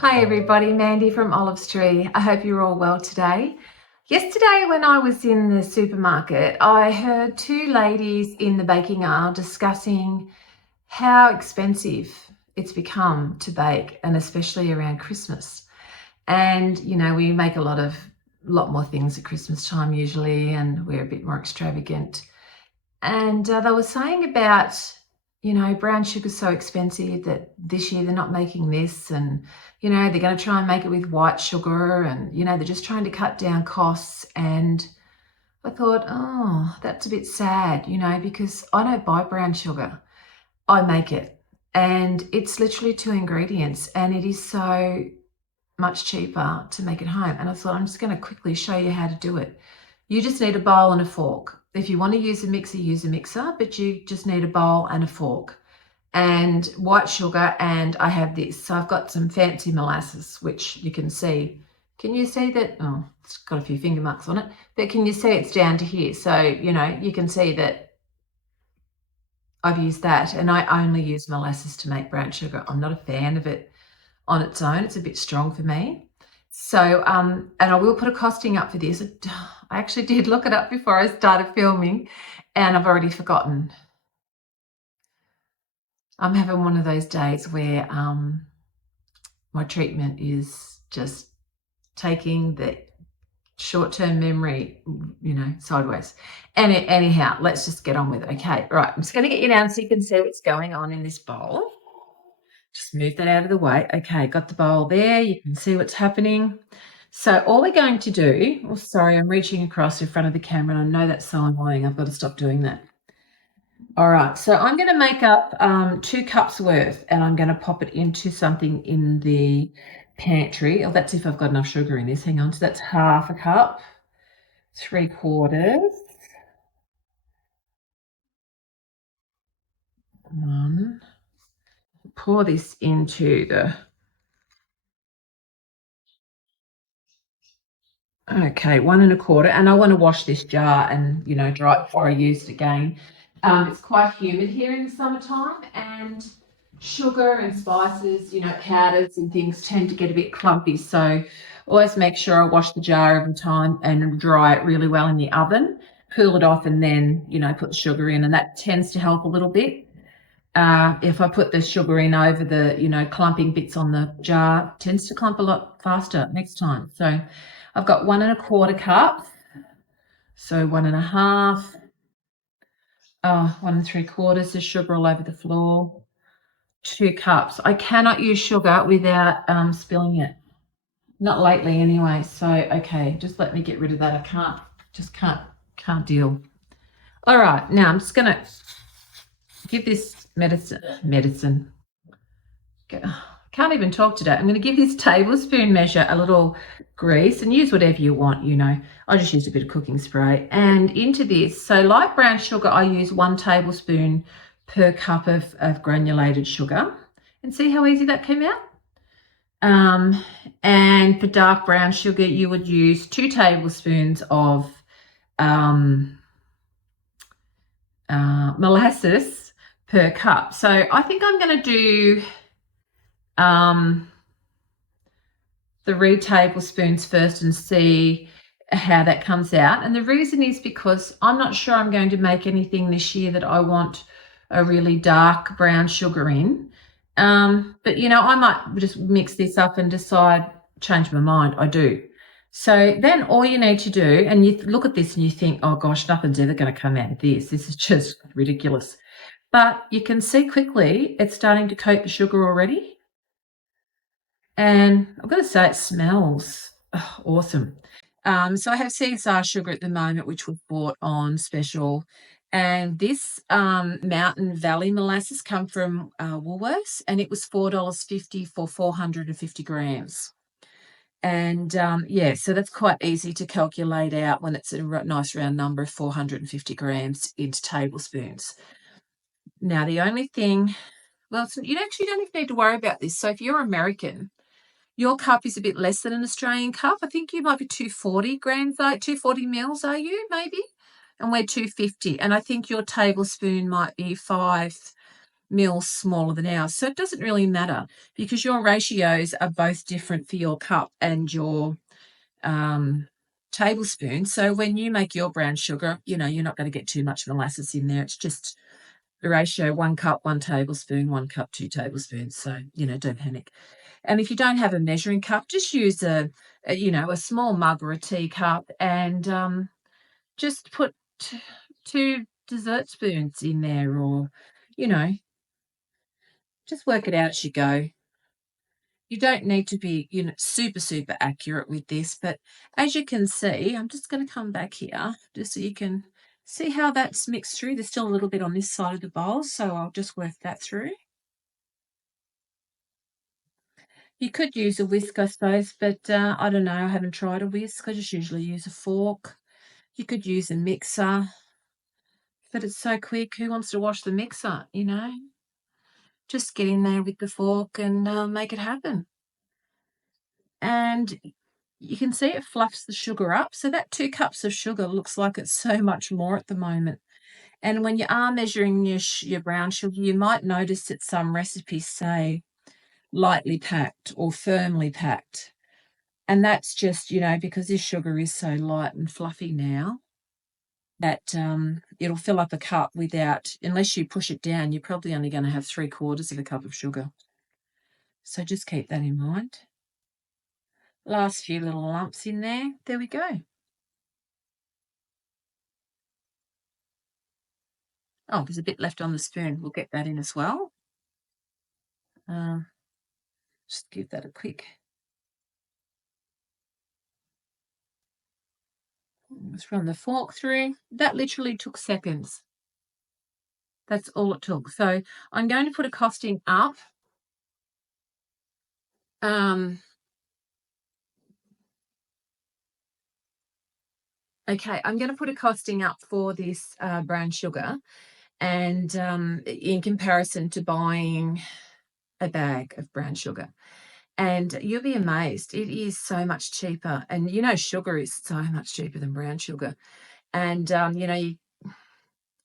Hi everybody, Mandy from Olives Tree. I hope you're all well today. Yesterday when I was in the supermarket, I heard two ladies in the baking aisle discussing how expensive it's become to bake, and especially around Christmas. And we make a lot more things at Christmas time usually, and we're a bit more extravagant. And they were saying about, brown sugar's so expensive that this year they're not making this, and, they're going to try and make it with white sugar, and, they're just trying to cut down costs. And I thought, oh, that's a bit sad, because I don't buy brown sugar. I make it. And it's literally two ingredients, and it is so much cheaper to make it home. And I thought, I'm just going to quickly show you how to do it. You just need a bowl and a fork. If you want to use a mixer, but you just need a bowl and a fork and white sugar. And I have this. So I've got some fancy molasses, which you can see. Can you see that? Oh, it's got a few finger marks on it, but can you see it's down to here? So, you can see that I've used that, and I only use molasses to make brown sugar. I'm not a fan of it on its own. It's a bit strong for me. So, and I will put a costing up for this. I actually did look it up before I started filming, and I've already forgotten. I'm having one of those days where my treatment is just taking the short-term memory, sideways. And anyhow, let's just get on with it. Okay, right. I'm just going to get you down so you can see what's going on in this bowl. Just move that out of the way. Okay, got the bowl there. You can see what's happening. So all we're going to do, oh, sorry, I'm reaching across in front of the camera, and I know that's so annoying. I've got to stop doing that. All right, so I'm going to make up 2 cups worth, and I'm going to pop it into something in the pantry. Oh, that's if I've got enough sugar in this. Hang on. So that's half a cup, 3/4. 1. Pour this into the... Okay, 1 1/4, and I want to wash this jar and, dry it before I use it again. It's quite humid here in the summertime, and sugar and spices, powders and things tend to get a bit clumpy. So always make sure I wash the jar every time and dry it really well in the oven, cool it off, and then, put the sugar in, and that tends to help a little bit. If I put the sugar in over the, clumping bits on the jar, it tends to clump a lot faster next time. So I've got 1 1/4 cup. So 1 1/2. 1 3/4. There's sugar all over the floor. 2 cups. I cannot use sugar without spilling it. Not lately anyway. So, okay, just let me get rid of that. I can't deal. All right, now I'm just going to give this medicine. Can't even talk today. I'm going to give this tablespoon measure a little grease, and use whatever you want, I just used a bit of cooking spray. And into this, so light brown sugar, I use 1 tablespoon per cup of granulated sugar. And see how easy that came out? And for dark brown sugar, you would use 2 tablespoons of molasses per cup. So I think I'm going to do 3 tablespoons first and see how that comes out. And the reason is because I'm not sure I'm going to make anything this year that I want a really dark brown sugar in. But, I might just mix this up and decide, change my mind. I do. So then all you need to do, and you look at this and you think, oh gosh, nothing's ever going to come out of this. This is just ridiculous. But you can see quickly it's starting to coat the sugar already. And I've got to say, it smells awesome. So I have CSR sugar at the moment, which was bought on special. And this Mountain Valley molasses come from Woolworths, and it was $4.50 for 450 grams. And so that's quite easy to calculate out when it's a nice round number of 450 grams into tablespoons. Now, the only thing, you actually don't even need to worry about this. So if you're American, your cup is a bit less than an Australian cup. I think you might be 240 grams, 240 mils, are you, maybe? And we're 250. And I think your tablespoon might be 5 mil smaller than ours. So it doesn't really matter because your ratios are both different for your cup and your tablespoon. So when you make your brown sugar, you're not going to get too much molasses in there. It's just the ratio 1 cup, 1 tablespoon, 1 cup, 2 tablespoons. So, don't panic. And if you don't have a measuring cup, just use a small mug or a teacup and just put 2 dessert spoons in there or, just work it out as you go. You don't need to be, super, super accurate with this, but as you can see, I'm just going to come back here just so you can see how that's mixed through. There's still a little bit on this side of the bowl, so I'll just work that through. You could use a whisk, I suppose, but I don't know. I haven't tried a whisk. I just usually use a fork. You could use a mixer, but it's so quick. Who wants to wash the mixer, Just get in there with the fork and make it happen. And you can see it fluffs the sugar up. So that 2 cups of sugar looks like it's so much more at the moment. And when you are measuring your brown sugar, you might notice that some recipes say lightly packed or firmly packed. And that's just, because this sugar is so light and fluffy now that it'll fill up a cup unless you push it down, you're probably only going to have 3/4 of a cup of sugar. So just keep that in mind. Last few little lumps in there. There we go. Oh, there's a bit left on the spoon. We'll get that in as well. Just give that a quick. Let's run the fork through. That literally took seconds. That's all it took. So I'm going to put a costing up. Okay, I'm going to put a costing up for this brown sugar, and in comparison to buying a bag of brown sugar. And you'll be amazed. It is so much cheaper. And sugar is so much cheaper than brown sugar. And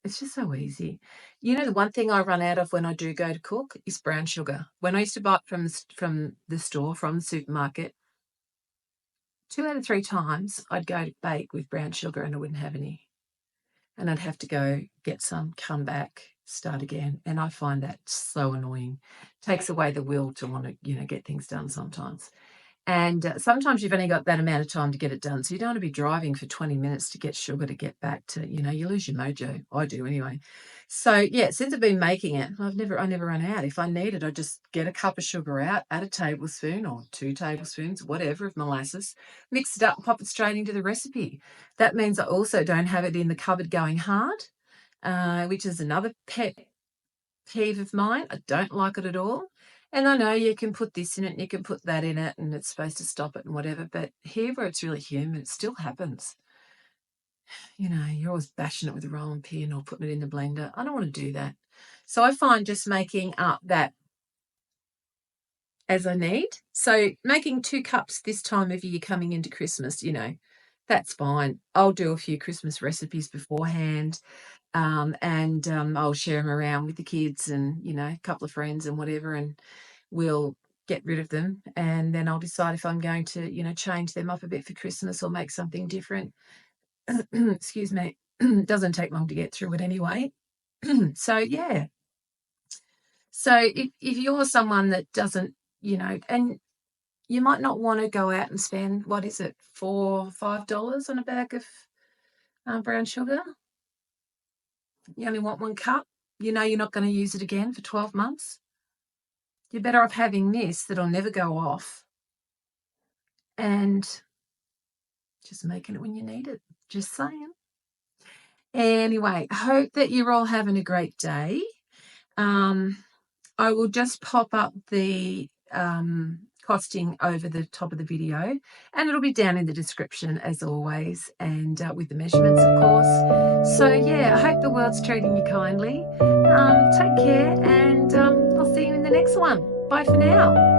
it's just so easy. The one thing I run out of when I do go to cook is brown sugar. When I used to buy it from the store, from the supermarket, 2 out of 3 times I'd go to bake with brown sugar and I wouldn't have any. And I'd have to go get some, come back, start again. And I find that so annoying. Takes away the will to want to, get things done sometimes. And sometimes you've only got that amount of time to get it done. So you don't want to be driving for 20 minutes to get sugar to get back to, you lose your mojo. I do anyway. So yeah, since I've been making it, I never run out. If I need it, I just get a cup of sugar out, add a tablespoon or 2 tablespoons, whatever, of molasses, mix it up and pop it straight into the recipe. That means I also don't have it in the cupboard going hard, which is another pet peeve of mine. I don't like it at all. And I know you can put this in it and you can put that in it and it's supposed to stop it and whatever, but here where it's really humid, it still happens. You're always bashing it with a rolling pin or putting it in the blender. I don't want to do that. So I find just making up that as I need. So making 2 cups this time of year coming into Christmas, that's fine. I'll do a few Christmas recipes beforehand. And I'll share them around with the kids and, a couple of friends and whatever, and we'll get rid of them. And then I'll decide if I'm going to, change them up a bit for Christmas or make something different. Excuse me. Doesn't take long to get through it anyway. So, yeah. So if you're someone that doesn't, and you might not want to go out and spend, what is it, $4 or $5 on a bag of brown sugar? You only want 1 cup. You're not going to use it again for 12 months. You're better off having this that'll never go off and just making it when you need it. Just saying. Anyway, I hope that you're all having a great day. I will just pop up the costing over the top of the video, and it'll be down in the description as always, and with the measurements, of course. So yeah, I hope the world's treating you kindly. Take care, and I'll see you in the next one. Bye for now.